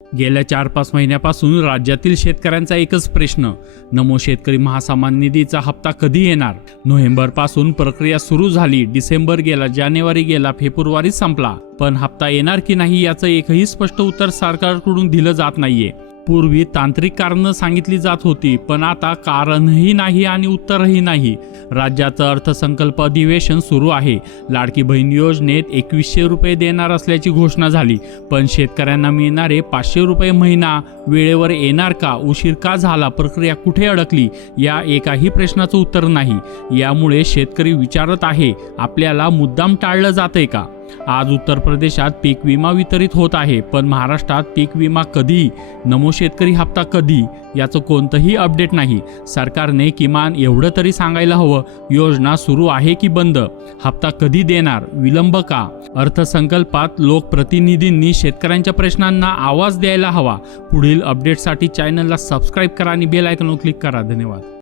गेल्या 4-5 महिन्यापासून राज्यातील शेतकऱ्यांचा एकच प्रश्न, नमो शेतकरी महासन्मान निधीचा हप्ता कधी येणार? नोव्हेंबरपासून प्रक्रिया सुरू झाली, डिसेंबर गेला, जानेवारी गेला, फेब्रुवारी संपला, पण हप्ता येणार की नाही याचं एकही स्पष्ट उत्तर सरकारकडून दिलं जात नाहीये. पूर्वी तांत्रिक कारणं सांगितली जात होती, पण आता कारणही नाही आणि उत्तरही नाही. राज्याचं अर्थसंकल्प अधिवेशन सुरू आहे. लाडकी बहीण योजनेत 2100 रुपये देणार असल्याची घोषणा झाली, पण शेतकऱ्यांना मिळणारे 500 रुपये महिना वेळेवर येणार का? उशीर का झाला? प्रक्रिया कुठे अडकली? या एकाही प्रश्नाचं उत्तर नाही. यामुळे शेतकरी विचारत आहे, आपल्याला मुद्दाम टाळलं जातंय का? आज उत्तर प्रदेशात पीक विमा वितरित होत आहे, पण महाराष्ट्रात पीक विमा कधी, नमो शेतकरी हप्ता कधी याचं कोणतंही अपडेट नाही. सरकारने किमान एवढं तरी सांगायला हवं, योजना सुरू आहे की बंद? हप्ता कधी देणार? विलंब का? अर्थसंकल्पात लोकप्रतिनिधींनी शेतकऱ्यांच्या प्रश्नांना आवाज द्यायला हवा. पुढील अपडेटसाठी चॅनलला सबस्क्राईब करा आणि बेल आयकॉनवर क्लिक करा. धन्यवाद.